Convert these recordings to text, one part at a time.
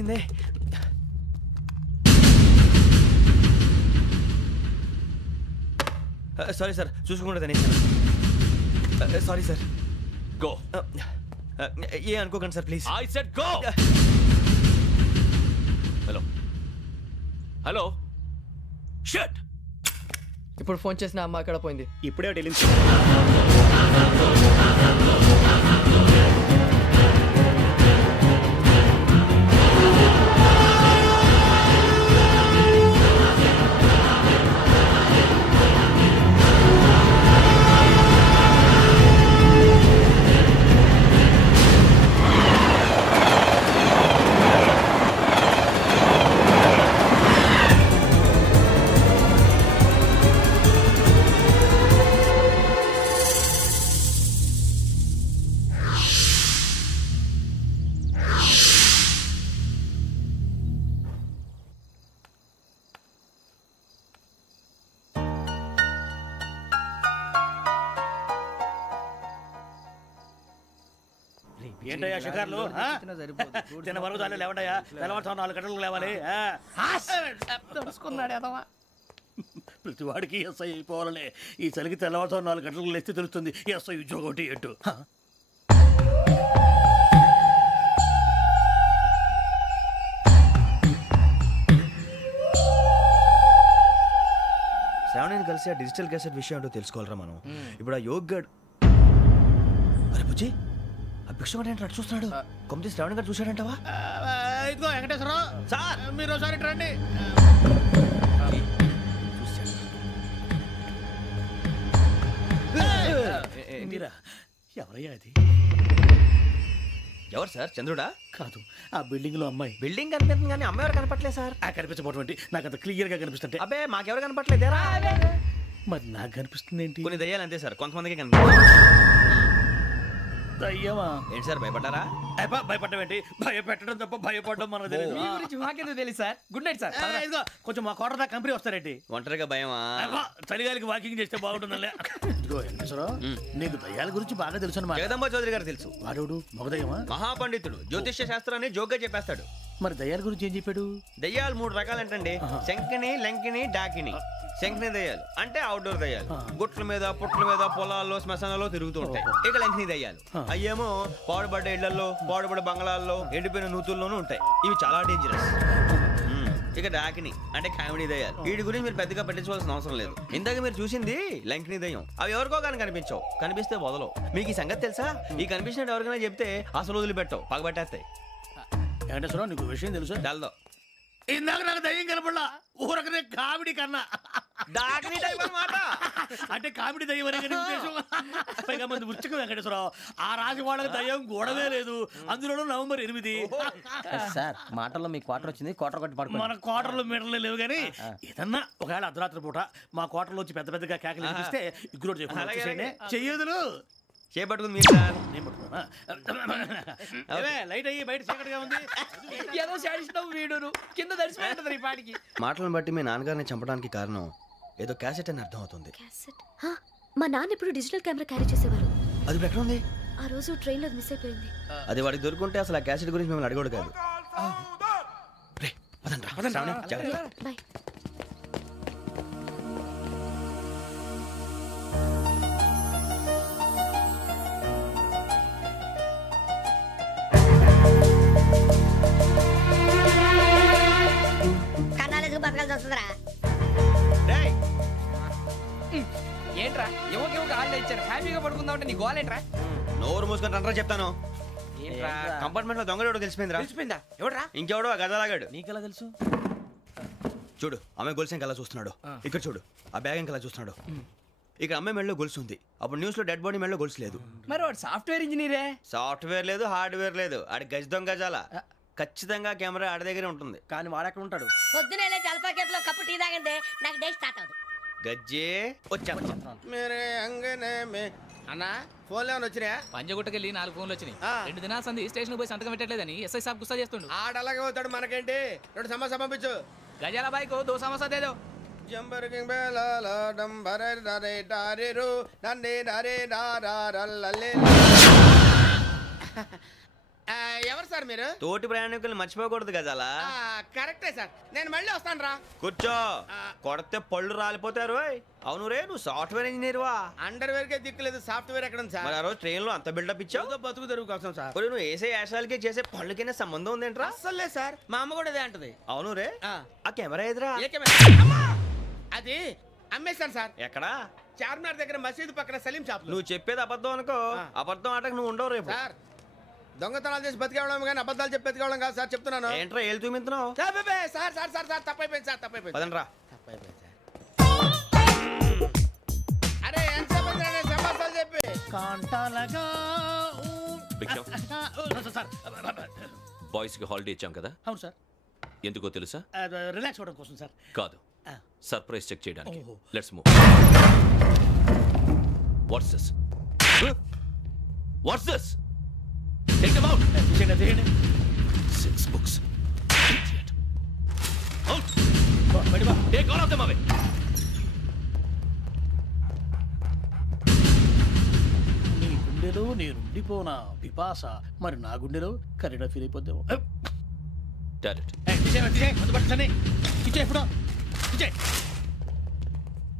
తినేసిందే. Sorry sir, చూసుకోకుండా తినేసాను. Sorry sir. Go. ఏ అనుకోకండి sir please. I said go. Hello hello. Shut. ఇప్పుడు phone చేసిన అమ్మ అక్కడ పోయింది. ఇప్పుడే వెళ్ళింది. ఏంటయ్యా షికార్లు? తిన్న వరకు చాలు లేవండయ్యా. తెల్లవారుతో 4 గంటలకు లేవాలి. తెలుసుకున్నాడు ఎదవా. ప్రతి వాడికి ఎస్ఐ అయిపోవాలనే ఈ చలికి తెల్లవారుతో 4 గంటలకు లేస్తే తెలుస్తుంది ఎస్ఐ ఉద్యోగం ఒకటి ఎట్టు. శ్రావణిని కలిసి ఆ డిజిటల్ క్యాసెట్ విషయం ఏంటో తెలుసుకోవాలరా మనం. ఇప్పుడు ఆ యోగ్ గడ్ అరే బుజ్జి ఆ భిక్షం అంటే అటు చూస్తున్నాడు. కొమ్మతి శ్రావణి గారు చూశాడంటావా? ఇదిగో వెంకటేశ్వరరావు సార్, మీరు ఒకసారి రండి. ఎవరయ్యా అది? ఎవరు సార్? చంద్రుడా? కాదు, ఆ బిల్డింగ్ లో అమ్మాయి. బిల్డింగ్ కనిపిస్తుంది కానీ అమ్మాయి ఎవరు కనపట్లేదు సార్. కనిపించబోటువంటి నాకు అంత క్లియర్ గా కనిపిస్తుంటే. అబ్బే మాకెవరు కనపట్లేదేరా? మరి నాకు కనిపిస్తుంది ఏంటి? కొన్ని దయ్యాలు అంతే సార్, కొంతమందికి కనిపిస్తుంది. దయ్యమా? ఏంటి సార్ భయపడ్డారా? భయపడడం ఏంటి? భయపెట్టడం తప్ప భయపడడం మనకు తెలియదు. మాకెందుకు తెలియదు సార్. Good night sir. ఇదిగో కొంచెం మా కోట దాకా కంపెనీ వస్తారేంటి? ఒంటరిగా భయమా? చలిగాలికి వాకింగ్ చేస్తే బాగుంటుందిలే. ఇదిగో వెంకటేశ్వరరావు, నీకు దయ్యాల గురించి బాగా తెలుసు అన్నమాట. జగదంబ చౌదరి గారు తెలుసు. వాడు మగదయ్యమా? మహాపండితుడు, జ్యోతిష్య శాస్త్రాన్ని జోగ్గా చెప్పేస్తాడు. మరి దయ్యాల గురించి ఏం చెప్పాడు? దయ్యాలు 3 రకాలంటండి. శంకిని, లంకిని, డాకిని. శంకిని దయ్యాలు అంటే అవుట్డోర్ దయ్యాలు, గుట్ల మీద పుట్ల మీద పొలాల్లో శ్మశానాల్లో తిరుగుతూ ఉంటాయి. ఇక లంకిని దయ్యాలు అయ్యేమో పాడుబడ్డ ఇళ్లలో, పాడుబడ్డ బంగ్లాల్లో, ఎండిపోయిన నూతుల్లోనూ ఉంటాయి. ఇవి చాలా డేంజరస్. ఇక డాకిని అంటే కామెడీ దయ్యాలు. వీటి గురించి మీరు పెద్దగా పట్టించుకోవాల్సిన అవసరం లేదు. ఇందాక మీరు చూసింది లంకిని దయ్యం. అవి ఎవరికో కానీ కనిపించవు, కనిపిస్తే వదలవు. మీకు ఈ సంగతి తెలుసా? ఈ కనిపించినట్టు ఎవరికైనా చెప్తే అసలు వదిలిపెట్టవు, పగబట్టేస్తాయి. వెంకటేశ్వరరావు, నీకు విషయం తెలుసు? డల్దో ఇందాక నాకు దయ్యం కనపడలా, ఊరకనే కామెడీ కన్నా. డాకిని టైప్ అన్నమాట. అంటే కామెడీ దయ్యం అనే ఉద్దేశం. పైగా మంది ఉచ్చకం వెంకటేశ్వరరావు. ఆ రాజు వాళ్ళకి దయ్యం గొడవే లేదు. అందులోనూ నవంబర్ 8. సార్ మాటల్లో మీ క్వార్టర్ వచ్చింది, క్వార్టర్ కొట్టి పడుకో. మన క్వార్టర్లో మీటర్లు లేవు కానీ ఏదన్నా ఒకవేళ అర్ధరాత్రి పూట మా క్వార్టర్లో వచ్చి పెద్ద పెద్దగా కేకలు వినిపిస్తే ఇగ్గురు చెయ్యదులు చేపట్టుకుంది మీరు సార్. నేను పట్టుకున్నా. లైట్ అయ్యి బయట చీకటిగా ఉంది. ఏదో శాడిస్తావు వీడును కింద దర్శనం ఈ పాటికి. మాటలను బట్టి మీ నాన్నగారిని చంపడానికి కారణం ఏదో క్యాసెట్ అని అర్థం అవుతుంది. మా నాన్న ఎప్పుడు డిజిటల్ కెమెరా క్యారీ చేసేవారు. అది ఎక్కడ ఉంది? ఆ రోజు ట్రైన్ లో మిస్ అయిపోయింది. అది వాడికి దొరుకుంటే అసలు ఆ క్యాసెట్ గురించి మిమ్మల్ని అడగడు కాదు. బాయ్. ఏంట్రా ఎవరికి హాలిడే ఇచ్చారు, హ్యాపీగా పడుకుందామంటే నీ గోల్ ఏంట్రా? నోరు మూసుకొని రండ్రా చెప్తాను. కంపార్ట్మెంట్ లో దొంగడు తెలిసిపోయిందిరా. తెలిసిపోయిందా? ఎవడ్రా? ఇంకెవడో ఆ గదలాగాడు. నీకెలా తెలుసు? చూడు, ఆమె గొలుసు ఇంకలా చూస్తున్నాడు. ఇక్కడ చూడు, ఆ బ్యాగ్ ఇంకలా చూస్తున్నాడు. ఇక్కడ అమ్మాయి మెడలో గొలుసు ఉంది. అప్పుడు న్యూస్ లో డెడ్ బాడీ మెడలో గొలుసు లేదు. మరి వాడు సాఫ్ట్వేర్ ఇంజనీరే. సాఫ్ట్వేర్ లేదు, హార్డ్వేర్ లేదు. ఆడి గజ దొంగ గజాల. ఖచ్చితంగా కెమెరా ఆడి దగ్గరే ఉంటుంది. కానీ వాడెక్కడ ఉంటాడు? పొద్దునే జలపా కేఫ్ లో కప్పు టీ తాగండి, నాకు డే స్టార్ట్ అవుతుంది. గజ్జే వచ్చా అన్నా ఫోన్లో వచ్చినా? పంజగుట్టకెళ్ళి 4 ఫోన్లు వచ్చినాయి. 2 దినాల సంది స్టేషన్ పోయి సంతకం పెట్టలేదని ఎస్ఐ సాబ్ గుస్తా చేస్తుండు. ఆడలాగే పోతాడు, మనకేంటి? 2 సమస్య పంపించు. గజాల బైక్ 2 సమస్య దేదో. ఎవరు సార్ మీరు? తోటి ప్రయాణికుల్ని మర్చిపోకూడదు గజాల. కరెక్టే సార్, నేను మళ్ళీ వస్తాను రా. కూర్చో, కొడితే పళ్ళు రాలిపోతారు. అవును రే, నువ్వు సాఫ్ట్వేర్ ఇంజనీర్ వా? అండర్వేర్ కే దిక్కులేదు, సాఫ్ట్వేర్ ఎక్కడ ఉంది సార్? మరి ఆ రోజు ట్రైన్ లో అంత బిల్డప్ ఇచ్చావు. బతుకు తెరుగు కోసం సార్. నువ్వు వేసే యాశాలకి చేసే పళ్ళకైనా సంబంధం ఉందేంట్రా? అస్సలు లేదు సార్, మా అమ్మ కూడా అదే అంటది. అవును రే, ఆ కెమెరా ఎదురా? అది అమ్మేశాను సార్. ఎక్కడా? చార్మినార్ దగ్గర మసీదు పక్కన సలీం షాప్. నువ్వు చెప్పేది అబద్ధం అనుకో, అబద్ధం ఆటకు నువ్వు ఉండవు రేపు. సార్ దొంగతనాలు చేసి బతికేవడం కానీ అబద్ధాలు చెప్పి బతికేవడం కాదు సార్, చెప్తున్నాను. ఏంట్రా ఏళ్ళు చూపించినావు? Sir sir sir sir sir తప్పైపోయింది సార్, తప్పైపోయింది. పదండ్రా. తప్పైపోయింది సార్. అరే ఎంత సమాసాలు చెప్పి కాంటాలగా బాయ్స్ కి హాలిడే ఇచ్చాం కదా? అవును సార్. ఎందుకో తెలుసా? రిలాక్స్ అవ్వడం కోసం సార్. కాదు, సర్ప్రైజ్ చెక్ చేయడానికి. Let's move. What's this? What's this? Take them out. తీయండి. 6 books. Idiot. Out. బయటివా. Take all of them away. నీ గుండెలో నేనుండిపోనా పిపాస, మరి నా గుండెలో కరీడా ఫీల్ అయిపోద్దాము. Direct.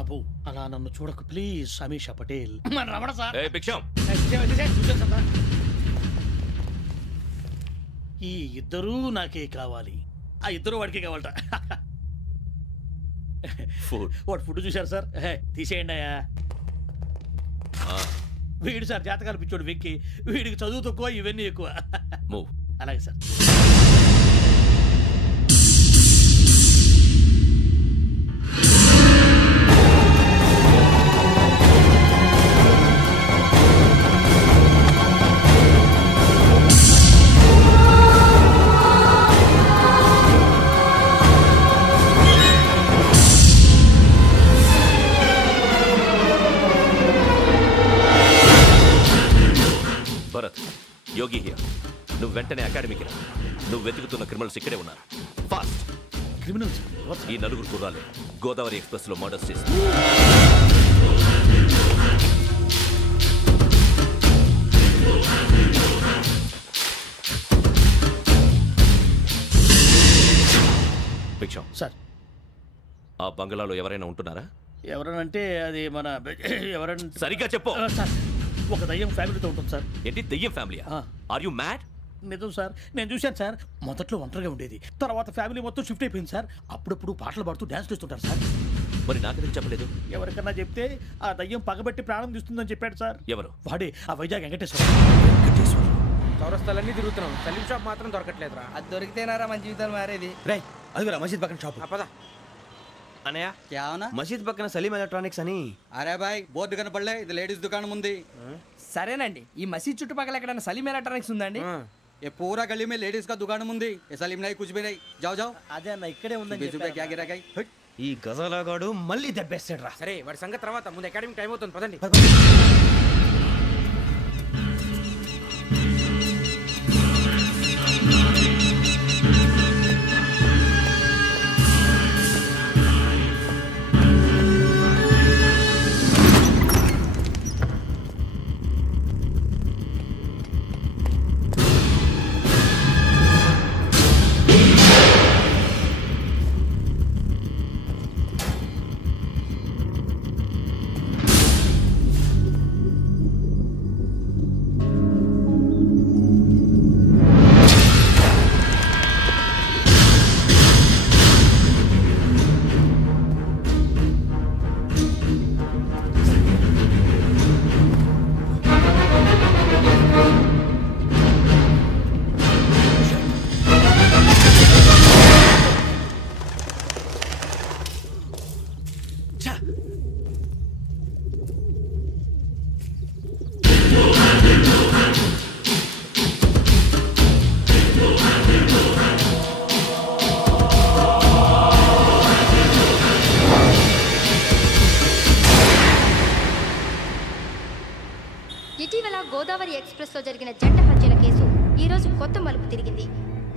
అబ్బో అలా నన్ను చూడకు ప్లీజ్, సమీషా పటేల్. మన రమణ సార్. Hey, Biksham. ఈ ఇద్దరూ నాకే కావాలి, ఆ ఇద్దరు వాడికే కావాలట. Food. వాడు ఫుడ్ చూశారు సార్. తీసేయండి అయ్యా. వీడు సార్ జాతకాలు పిచ్చోడు వెక్కి, వీడికి చదువు తక్కువ ఇవన్నీ ఎక్కువ. Move. అలాగే సార్. Bharat, Yogi here. నువ్వు వెంటనే అకాడమీకి రా. నువ్వు వెతుకుతున్న క్రిమినల్స్ ఇక్కడే ఉన్నారు. ఫాస్ట్. క్రిమినల్స్? ఈ నలుగురు కుర్రాలు గోదావరి ఎక్స్ప్రెస్ లో మర్డర్స్ చేసి భిక్షం సార్. ఆ బంగ్లాలో ఎవరైనా ఉంటున్నారా? ఎవరనంటే అది మన ఎవరంటే సరిగ్గా చెప్పు సార్. ఒక దయ్యం ఫ్యామిలీతో ఉంటుంది సార్. ఏంటి దెయ్యం ఫ్యామిలీ? Are you mad? నిజం సార్, నేను చూశాను సార్. మొదట్లో ఒంటరిగా ఉండేది, తర్వాత ఫ్యామిలీ మొత్తం షిఫ్ట్ అయిపోయింది సార్. అప్పుడప్పుడు పాటలు పాడుతూ డ్యాన్స్ చేస్తుంటారు సార్. మరి నాకెందుకు చెప్పలేదు? ఎవరికన్నా చెప్తే ఆ దయ్యం పగబెట్టి ప్రాణం తీస్తుందని చెప్పాడు సార్. ఎవరు? వాడే, ఆ వైజాగ్ వెంకటేశ్వర. చౌరస్తాలన్నీ తిరుగుతున్నాం, సలీం షాప్ మాత్రం దొరకట్లేదురా. అది దొరికితేనారా మన జీవితాలు మారేది. రే అదిగురా మసీద్ పక్కన షాప్. పదా అనయ్య, क्या होना? మసీద్ పక్కన సలీం ఎలక్ట్రానిక్స్ అని. अरे भाई बहुत కనపడలే, ఇది లేడీస్ దుకాణం ఉంది. సరేనండి, ఈ మసీద్ చుట్టుపక్కల ఎక్కడైనా సలీం ఎలక్ట్రానిక్స్ ఉందండి? ये पूरा गली में लेडीज का दुकान मुंदी, ये सलीम नहीं कुछ भी नहीं. जाओ जाओ. అదే అన్న ఇక్కడే ఉందని 20 रुपए क्या गिरा गई? ఈ గజాలగాడు మళ్ళీ దెబ్బేస్తాడు రా. సరే వాడి సంగతి తర్వాత, ముందు అకాడమిక్ టైం అవుతుంది పదండి. ఇటీవల గోదావరి ఎక్స్ప్రెస్ లో జరిగిన జంట హత్యల కేసు ఈ రోజు కొత్త మలుపు తిరిగింది.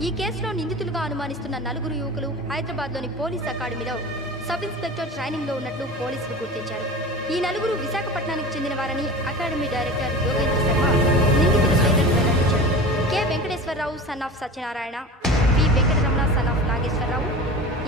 ఈ కేసులో నిందితులుగా అనుమానిస్తున్న నలుగురు యువకులు హైదరాబాద్ లోని పోలీస్ అకాడమీలో సబ్ ఇన్స్పెక్టర్ ట్రైనింగ్ లో ఉన్నట్లు పోలీసులు గుర్తించారు. ఈ నలుగురు విశాఖపట్నానికి చెందిన వారని అకాడమీ డైరెక్టర్ యోగేంద్ర శర్మ నిందితుల పేర్లను వెల్లడించారు. K Venkateswara Eswararao son of Satyanarayana, P Venkataramana son of Nageswararao,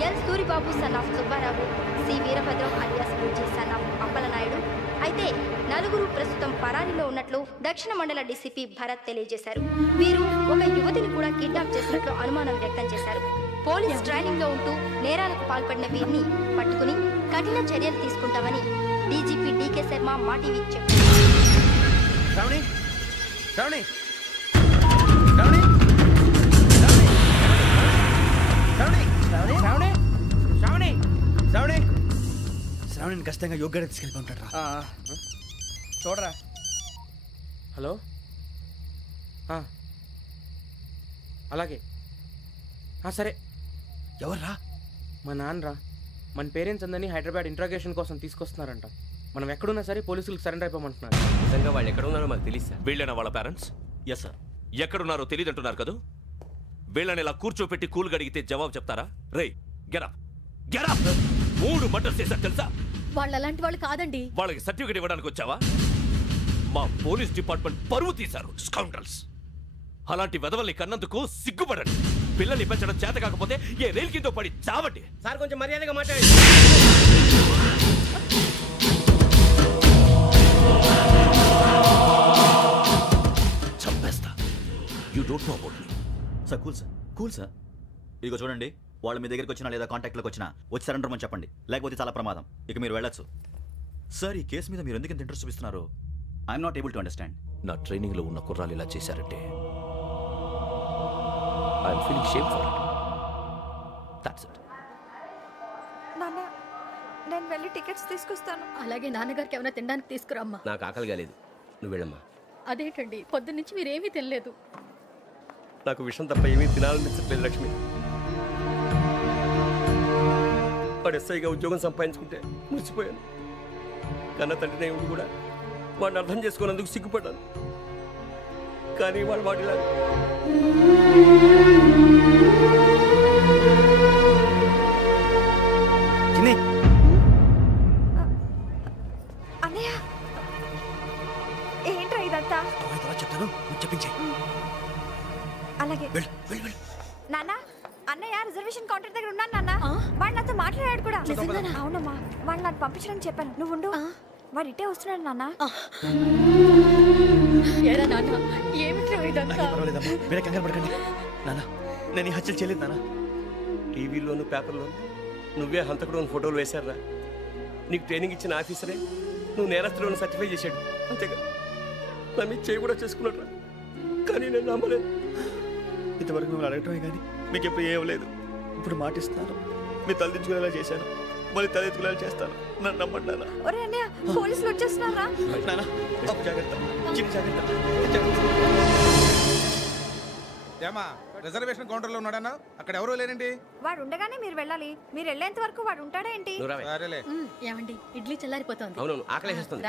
L Suribabu son of Subbarao, C Veerabhadram alias Bujji son of Appalanaidu. అయితే నలుగురు ప్రస్తుతం పరారీలో ఉన్నట్లు దక్షిణ మండల డీసీపీ భరత్ తెలియజేశారు. వీరు ఒక యువతిని కూడా కిడ్నాప్ చేసినట్లు అనుమానం వ్యక్తం చేశారు. పోలీస్ ట్రైనింగ్ లో ఉంటూ నేరాలకు పాల్పడిన వీరిని పట్టుకుని కఠిన చర్యలు తీసుకుంటామని డీజీపీ డీకే శర్మ మా టీవీకి చెప్పారు. శ్రావణి శ్రావణి శ్రావణి శ్రావణి శ్రావణి శ్రావణి శ్రావణి శ్రావణిని ఖచ్చితంగా యోగ్యంగా తీసుకెళ్ళి ఉంటాడు రా. చూడరా. హలో, అలాగే సరే. ఎవర్రా? మా నాన్నరా. మన పేరెంట్స్ అందరినీ హైదరాబాద్ ఇంట్రాగేషన్ కోసం తీసుకొస్తున్నారంట. మనం ఎక్కడున్నా సరే పోలీసులకు సరెండర్ అయిపోమంటున్నారు. నిజంగా వాళ్ళు ఎక్కడ ఉన్నారో మాకు తెలియదు సార్. వీళ్ళైనా వాళ్ళ పేరెంట్స్? Yes sir. ఎక్కడున్నారో తెలియదు అంటున్నారు కదా. వీళ్ళని ఇలా కూర్చోపెట్టి కూల్ గడిగితే జవాబు చెప్తారా? రే గెటప్ గెటప్. 3 మర్డర్స్ చేశారు తెలుసా? వాళ్ళు అలాంటి వాళ్ళు కాదండి. వాళ్ళకి సర్టిఫికేట్ ఇవ్వడానికి వచ్చావా? మా పోలీస్ డిపార్ట్మెంట్ పరువు తీశారు స్కౌండ్రల్స్. అలాంటి వెధవల్ని కన్నందుకు సిగ్గుపడండి. పిల్లల్ని పెంచడం చేత కాకపోతే ఏ రైలు కింద పడి చావండి. సార్ కొంచెం మర్యాదగా మాట్లాడండి. చంపేస్తా. You don't know about me. Sir cool sir. ఇదిగో చూడండి, వాళ్ళు మీ దగ్గరికి వచ్చినా లేదా కాంటాక్ట్లోకి వచ్చినా వచ్చి సరెండర్ అని చెప్పండి, లేకపోతే చాలా ప్రమాదం. ఇక మీరు వెళ్ళొచ్చు. సార్, ఈ కేసు మీద మీరు ఎందుకు ఇంత ఇంట్రెస్ట్ చూపిస్తున్నారు? I'm not able to understand. నా ట్రైనింగ్ లో ఉన్న కుర్రాలు ఇలా చేశారంటే I'm feeling shame for it. That's it. నాన్న, నేను వెళ్ళి టికెట్స్ తీసుకొస్తాను. అలాగే నాన్నగారికి ఏమైనా తినడానికి తీసుకురామ్మా. నాకు ఆకలి కాలేదు, నువ్వు వెళ్ళమ్మా. అదేంటండి పొద్దున్నుంచి మీరేమీ తినలేదు. నాకు విషయం తప్ప ఏమీ తినాలనిపించట్లేదు లక్ష్మి. వాడు ఎస్ఐగా ఉద్యోగం సంపాదించుకుంటే మురిసిపోయాను. కన్న తండ్రినే ఉండి కూడా వాడిని అర్థం చేసుకున్నందుకు సిగ్గుపడ్డాను. కానీ వాడు వాడిలా అన్నయ్య, ఏంట్రా ఇదంతా? చెప్తాను, చెప్పించే. అలాగే నాన్న. అన్నయ్య రిజర్వేషన్ కౌంటర్ దగ్గర ఉన్నాను నాన్న. వాడు నాతో మాట్లాడాడు కూడా. అవునమ్మా, వాడు నాకు పంపించడానికి చెప్పాను. నువ్వు ఉండు, వాడు ఇట్టే వస్తున్నాడు నాన్న. వేరే కంగారు పడకండి నాన్న. నేను ఈ హత్యలు చేయలేదు నాన్న. టీవీలోను పేపర్లోను నువ్వే హంతకుడు ఫోటోలు వేశారా? నీకు ట్రైనింగ్ ఇచ్చిన ఆఫీసరే నువ్వు నేరస్తులను సర్టిఫై చేశాడు. అంతేగా నా మీద చేయి కూడా చేసుకున్నట్రా. కానీ నేను నమ్మలేదు. ఇంతవరకు మిమ్మల్ని అడగటమే కానీ మీకు ఎప్పుడు ఏమలేదు. ఇప్పుడు మాటిస్తున్నాను, మీ తలదించుకునేలా చేశాను, మళ్ళీ తలెత్తుకునేలా చేస్తాను. నన్ను నమ్మండి నాన్న. ఒరే అన్నయ్య, పోలీసులు వచ్చేస్తున్నారా? నాన్న జాగ్రత్త, చిన్న జాగ్రత్త. ఏమా రిజర్వేషన్ కౌంటర్ లో ఉన్నాడన్నా? అక్కడ ఎవరూ లేనండి. వాడు ఉండగానే మీరు వెళ్ళాలి. మీరు వెళ్ళేంత వరకు వాడు ఉంటాడా ఏంటి? ఏమండి, ఇడ్లీ చల్లారిపోతుంది. అవును, ఆకలి వేస్తుంది.